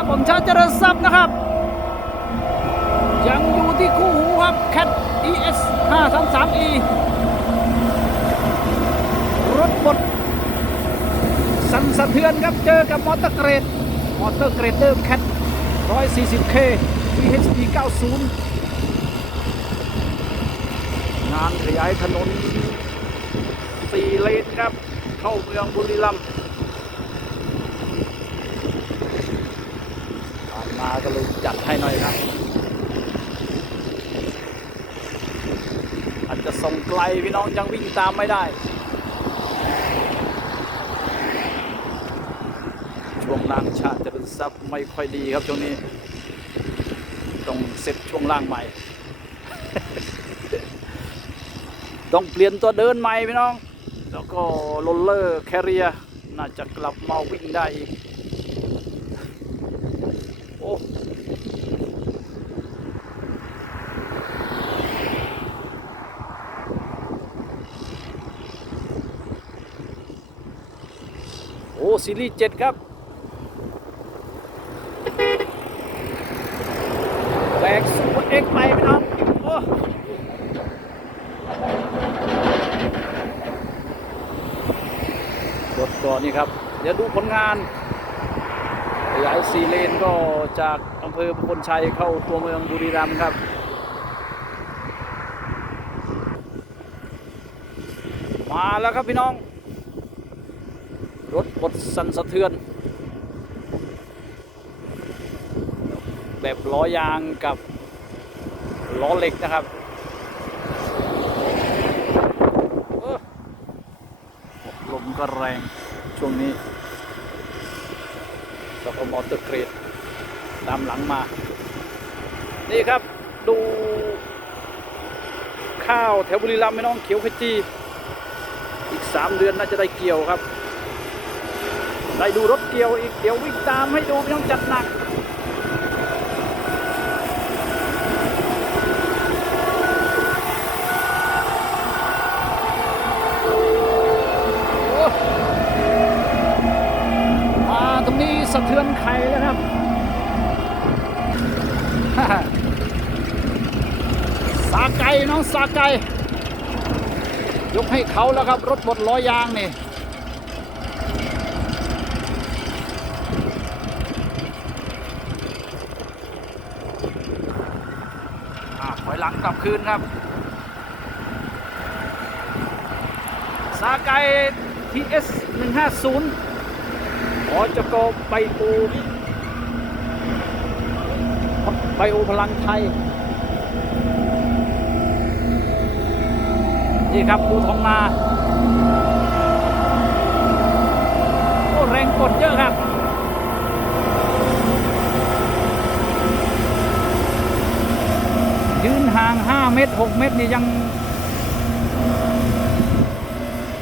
ครับผมชาติเจริญทรัพย์นะครับ ยังอยู่ที่คู่หูครับ Cat ES 533 E รถบดสั่นสะเทือนครับ เจอกับมอเตอร์เกรด มอเตอร์เกรดเดิม Cat 140K VHP 90 งานขยายถนน 4 เลนครับ เข้าเมืองบุรีรัมย์ ผ่านมาก็เลยจัดให้หน่อยครับ อาจจะส่งไกลพี่น้องยังวิ่งตามไม่ได้ช่วงล่างชาติจะเป็นซับไม่ค่อยดีครับช่วงนี้ ต้องเซ็ตช่วงล่างใหม่ ต้องเปลี่ยนตัวเดินใหม่พี่น้อง แล้วก็โรลเลอร์แคริเอร์น่าจะกลับมาวิ่งได้อีก ซีรีส์เจ็ดครับ แบกซูเปอร์เอ็กไปพี่น้องโอ้รถก่อนนี่ครับ เดี๋ยวดูผลงานขยายสี่เลนก็จากอำเภอพลชัยเข้าตัวเมืองบุรีรัมย์ครับมาแล้วครับพี่น้อง บดสั่นสะเทือน แบบล้อยางกับล้อเหล็กนะครับเออลมก็แรงช่วงนี้แล้วก็มอเตอร์เกรดตามหลังมา นี่ครับดูข้าวแถวบุรีรัมย์ไม่น้องเขียวขจีอีก 3 เดือนน่าจะได้เกี่ยวครับ ได้ดูรถเกี่ยวอีกเดี๋ยววิ่งตามให้ดูไม่ต้องจัดหนักมาตรงนี้สะเทือนไข่แล้วครับ สาไก่น้องสาไก่ยกให้เขาแล้วครับ รถบดล้อยางนี่ อะถอยห ลังกลับคืนครับสาไก TS 150ขอจะกไบโอไบโอพลังไทย นี่ครับปูทองนาโอ้แรงกดเยอะครับ ยืนห่าง 5 เมตร 6 เมตรนี่ยัง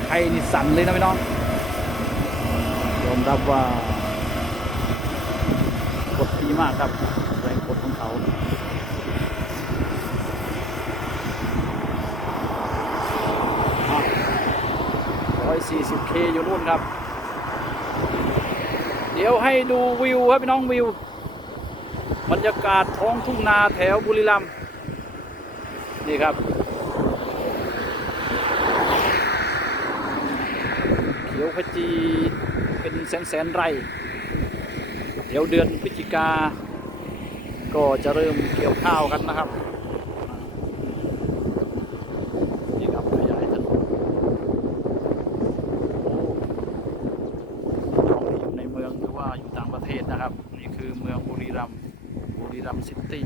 ใครนี่สั่นเลยนะพี่น้องยอมรับว่ากดดีมากครับแรงกดของเขาร้อยสี่สิบเคอยู่นู่นครับ เดี๋ยวให้ดูวิวครับพี่น้องวิว บรรยากาศท้องทุ่งนาแถวบุรีรัมย์ นี่ครับเขียวขจีเป็นแสนแสนไร่ เดี๋ยวเดือนพฤศจิกา ก็จะเริ่มเกี่ยวข้าวกันนะครับนี่ครับขยายถนนโอ้เราอยู่ในเมืองหรือว่าอยู่ต่างประเทศนะครับ นี่คือเมืองบุรีรัมย์บุรีรัมย์ซิตี้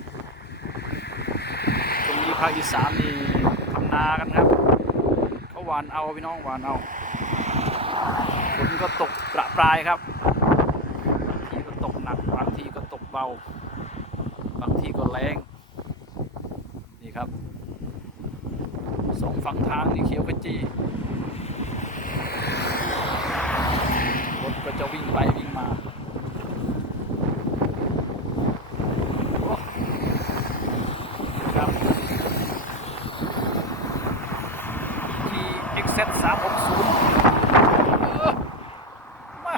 ภาคอีสานนี่ทำนากันครับเขาหวานเอาพี่น้องหวานเอาฝนก็ตกประปรายครับบางทีก็ตกหนักบางทีก็ตกเบา บางทีก็แรงนี่ครับสองฝั่งทางนี่เขียวขจีรถก็จะวิ่งไปวิ่งมาโอ้ครับที่ XZ 360เออม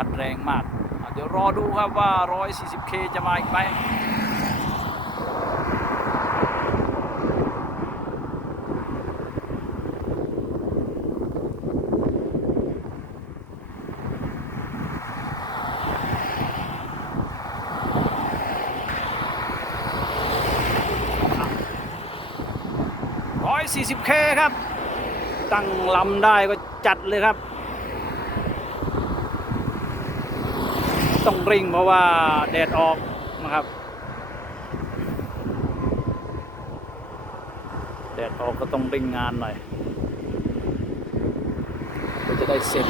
า แรงมากอะเดี๋ยว รอดูครับว่า 140K จะมาอีกไหม 140K ครับ ตั้งลำได้ก็จัดเลยครับ ต้องริ่งเพราะว่าแดดออกนะครับ แดดออกก็ต้องริ่งงานหน่อยก็จะได้เสร็จ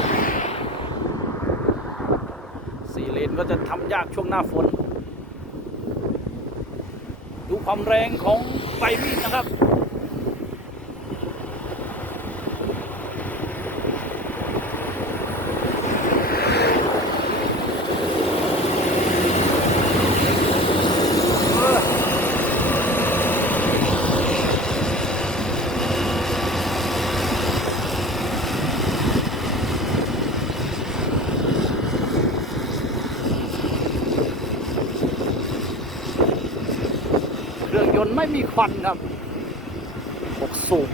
สี่เลนก็จะทำยากช่วงหน้าฝน ดูความแรงของไฟมีดนะครับ ไม่มีควันครับ6สูบ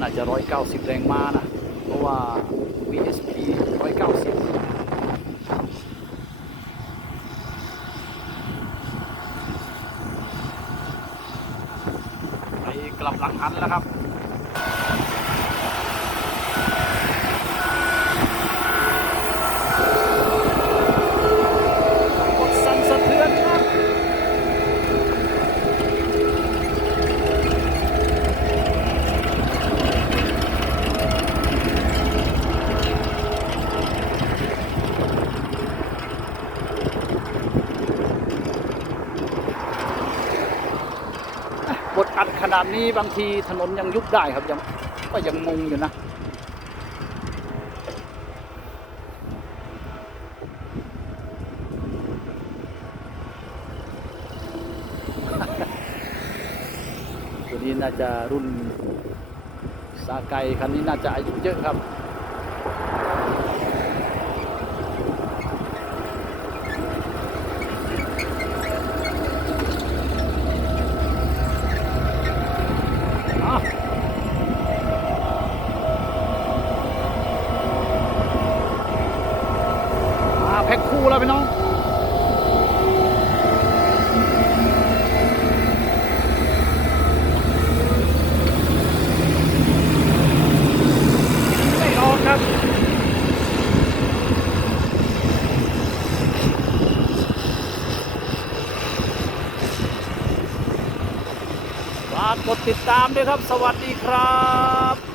น่าจะร้อยเก้าสิบแรงม้านะ เพราะว่า VSP 190ไปกลับหลังหันแล้วครับ กดสั่นสะเทือนครับ บทอัดข นาดนี้บางทีถนนยังยุบได้ครับยังก็ยังงงอยู่นะตัวนี้น่าจะรุ่นซาไกคันนี้น่าจะอายุเยอะครับ อะมาแพ็คคู่ แล้วพี่น้องไม่ออกครับฝากกดติดตามด้วยครับ สวัสดีครับ